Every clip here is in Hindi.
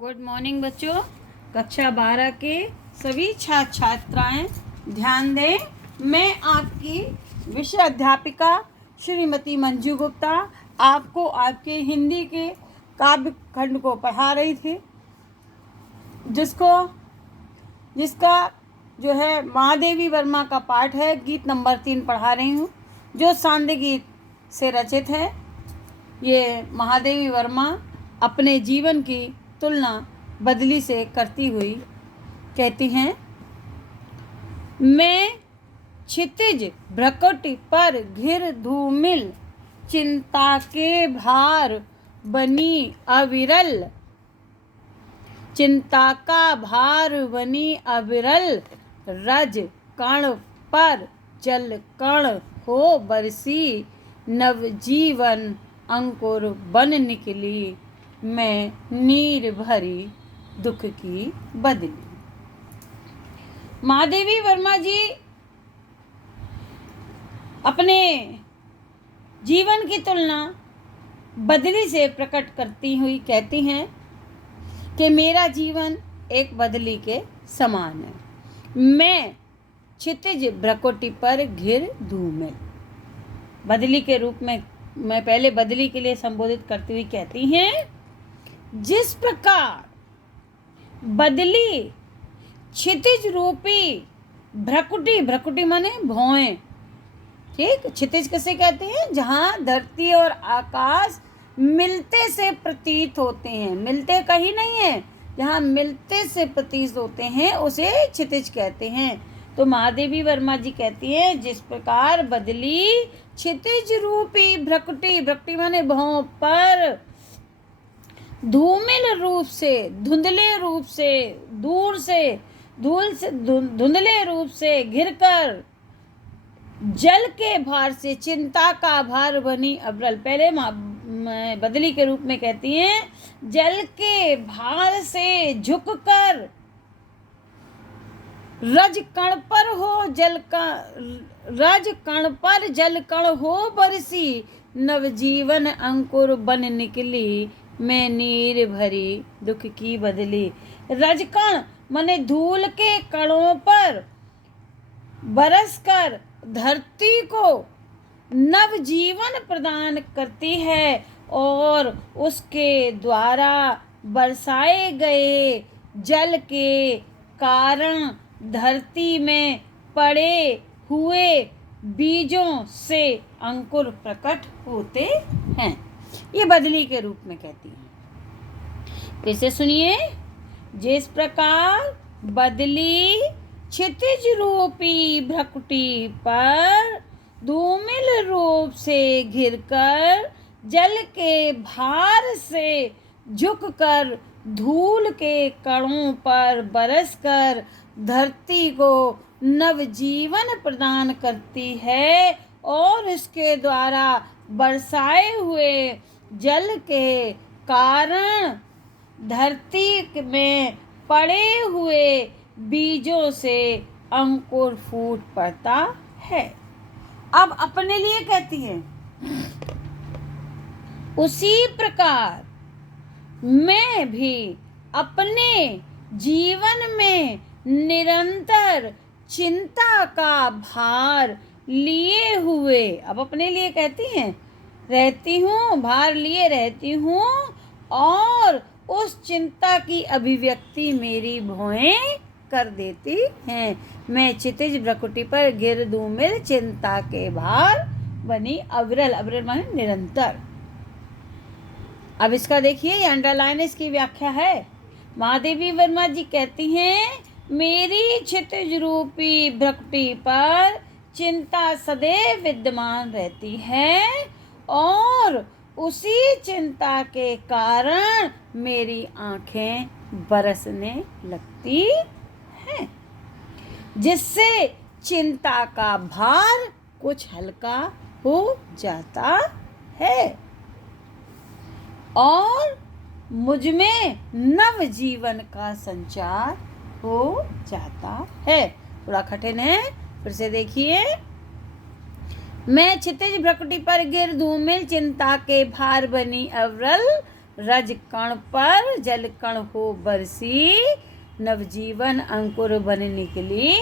गुड मॉर्निंग बच्चों। कक्षा 12 के सभी छात्र छात्राएं ध्यान दें। मैं आपकी विषय अध्यापिका श्रीमती मंजू गुप्ता आपको आपके हिंदी के काव्य खंड को पढ़ा रही थी, जिसका जो है महादेवी वर्मा का पाठ है। गीत नंबर 3 पढ़ा रही हूँ, जो सांध्य गीत से रचित है। ये महादेवी वर्मा अपने जीवन की तुलना बदली से करती हुई कहती हैं, मैं क्षितिज भ्रकुटि पर घिर धूमिल, चिंता के भार बनी अविरल। चिंता का भार बनी अविरल, रज कण पर जल कण हो बरसी, नवजीवन अंकुर बन निकली, मैं नीर भरी दुख की बदली। महादेवी वर्मा जी अपने जीवन की तुलना बदली से प्रकट करती हुई कहती हैं कि मेरा जीवन एक बदली के समान है। मैं क्षितिज भ्रकुटि पर घिर धूमिल। बदली के रूप में मैं पहले बदली के लिए संबोधित करती हुई कहती हैं, जिस प्रकार बदली क्षितिज रूपी भ्रकुटि माने भौएं, ठीक। क्षितिज किसे कहते हैं? जहां धरती और आकाश मिलते से प्रतीत होते हैं, मिलते कहीं नहीं है, जहां मिलते से प्रतीत होते हैं उसे क्षितिज कहते हैं। तो महादेवी वर्मा जी कहती हैं, जिस प्रकार बदली क्षितिज रूपी भ्रकुटि माने भौं पर धूमिल रूप से, धुंधले रूप से, धुंधले रूप से घिरकर जल के भार से चिंता का भार बनी अविरल। पहले बदली के रूप में कहती हैं, जल के भार से झुककर रज कण पर जल कण हो बरसी, नवजीवन अंकुर बन निकली, मैं नीर भरी दुख की बदली। रजकण माने धूल के कणों पर बरसकर धरती को नवजीवन प्रदान करती है और उसके द्वारा बरसाए गए जल के कारण धरती में पड़े हुए बीजों से अंकुर प्रकट होते हैं। ये बदली के रूप में कहती हैं। फिर से सुनिए, जिस प्रकार बदली क्षितिज रूपी भ्रकुटि पर धूमिल रूप से घिरकर जल के भार से झुककर धूल के कणों पर बरसकर धरती को नवजीवन प्रदान करती है और इसके द्वारा बरसाए हुए जल के कारण धरती में पड़े हुए बीजों से अंकुर फूट पड़ता है। अब अपने लिए कहती है, उसी प्रकार मैं भी अपने जीवन में निरंतर चिंता का भार लिए हुए, अब अपने लिए कहती हैं, रहती हूँ, भार लिए रहती हूँ और उस चिंता की अभिव्यक्ति मेरी भौएं कर देती हैं। मैं क्षितिज भ्रकुटि पर घिर धूमिल, चिंता के भार बनी अविरल। अविरल माने निरंतर। अब इसका देखिए, ये अंडरलाइन इसकी व्याख्या है। महादेवी वर्मा जी कहती हैं, मेरी क्षितिज रूपी भ्रकुटि पर चिंता सदैव विद्यमान रहती है और उसी चिंता के कारण मेरी आंखें बरसने लगती हैं, जिससे चिंता का भार कुछ हल्का हो जाता है और मुझ में नव जीवन का संचार हो जाता है। थोड़ा कठिन है, फिर से देखिए। मैं क्षितिज भ्रकुटि पर गिर धूमिल, चिंता के भार बनी अविरल, रज कण पर जल कण हो बरसी, नवजीवन अंकुर बन निकली,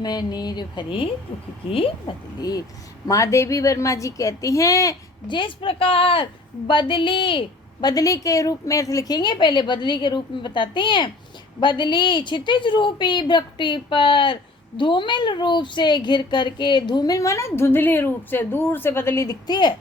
मैं नीर भरी दुख की बदली। माँ देवी वर्मा जी कहती हैं, जिस प्रकार बदली के रूप में ऐसे लिखेंगे, पहले बदली के रूप में बताती हैं। बदली क्षितिज रूपी भ्रकुटी पर धूमिल रूप से घिर करके, धूमिल माने धुंधली रूप से, दूर से बदली दिखती है,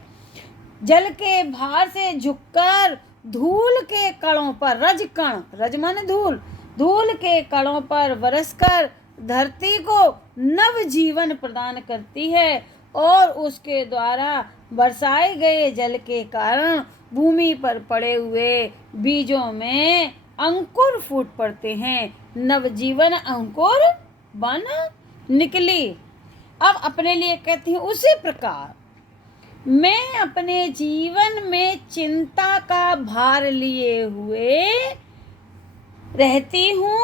जल के भार से झुककर धूल के कणों पर, रज कण, रज माने धूल, धूल के कणों पर बरसकर धरती को नव जीवन प्रदान करती है, और उसके द्वारा बरसाए गए जल के कारण भूमि पर पड़े हुए बीजों में अंकुर फूट पड़ते हैं, नवजीवन अंकुर बन निकली। अब अपने लिए कहती हूँ, उसी प्रकार मैं अपने जीवन में चिंता का भार लिए हुए रहती हूँ,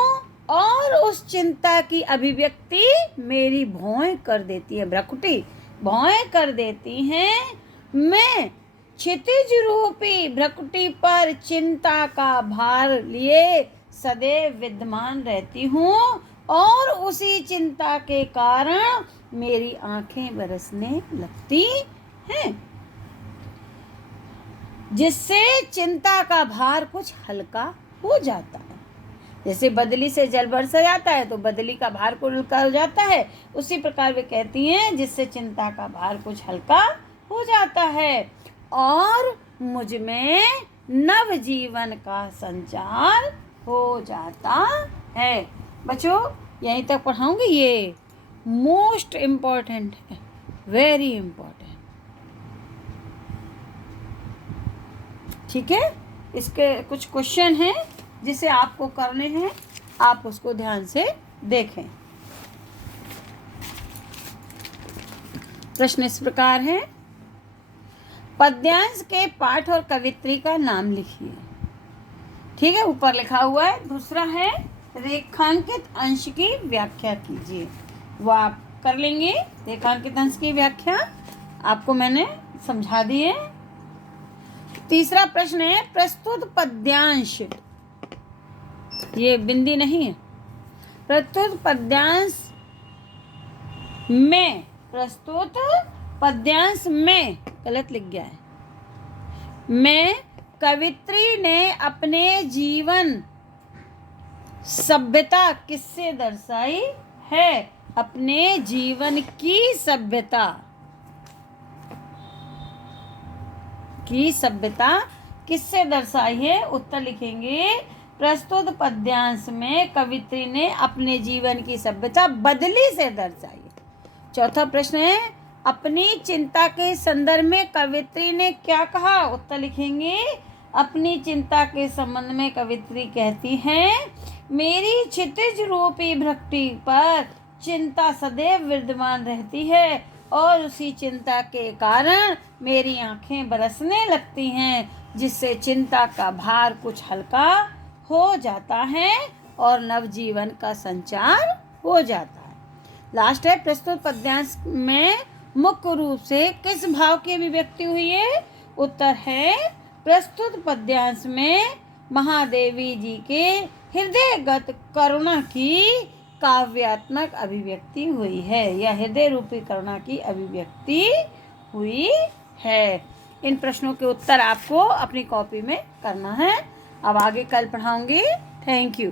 और उस चिंता की अभिव्यक्ति मेरी भौएं कर देती है, भ्रकुटी भौएं कर देती हैं। मैं क्षितिज रूपी भ्रकुटी पर चिंता का भार लिए सदैव विद्यमान रहती हूँ, और उसी चिंता के कारण मेरी आंखें बरसने लगती हैं, जिससे चिंता का भार कुछ हल्का हो जाता है। जैसे बदली से जल बरसा जाता है तो बदली का भार को हल्का हो जाता है, उसी प्रकार वे कहती हैं, जिससे चिंता का भार कुछ हल्का हो जाता है, और मुझ में नव जीवन का संचार हो जाता है। बच्चों, यहीं तक पढ़ाऊंगी, ये मोस्ट इम्पॉर्टेंट है, वेरी इम्पॉर्टेंट। ठीक है, इसके कुछ क्वेश्चन हैं जिसे आपको करने हैं, आप उसको ध्यान से देखें। प्रश्न इस प्रकार है, पद्यांश के पाठ और कवित्री का नाम लिखिए। ठीक है, ऊपर लिखा हुआ है। दूसरा है, रेखांकित अंश की व्याख्या कीजिए। वो आप कर लेंगे, रेखांकित अंश की व्याख्या आपको मैंने समझा दी है। तीसरा प्रश्न है, प्रस्तुत पद्यांश, ये बिंदी नहीं है, प्रस्तुत पद्यांश में, प्रस्तुत पद्यांश में, गलत लिख गया है, में कवित्री ने अपने जीवन सभ्यता किससे दर्शाई है? अपने जीवन की सभ्यता किससे दर्शाई है? उत्तर लिखेंगे, प्रस्तुत पद्यांश में कवित्री ने अपने जीवन की सभ्यता बदली से दर्शाई है। चौथा प्रश्न है, अपनी चिंता के संदर्भ में कवित्री ने क्या कहा? उत्तर लिखेंगे, अपनी चिंता के संबंध में कवित्री कहती हैं, मेरी क्षितिज रूपी भ्रकुटी पर चिंता सदैव विद्यमान रहती है, और उसी चिंता के कारण मेरी आंखें बरसने लगती हैं, जिससे चिंता का भार कुछ हल्का हो जाता है और नवजीवन का संचार हो जाता है। लास्ट है, प्रस्तुत पद्यांश में मुख्य रूप से किस भाव की अभिव्यक्ति हुई है? उत्तर है, प्रस्तुत पद्यांश में महादेवी जी के हृदयगत करुणा की काव्यात्मक अभिव्यक्ति हुई है, या हृदय रूपी करुणा की अभिव्यक्ति हुई है। इन प्रश्नों के उत्तर आपको अपनी कॉपी में करना है। अब आगे कल पढ़ाऊंगी। Thank you.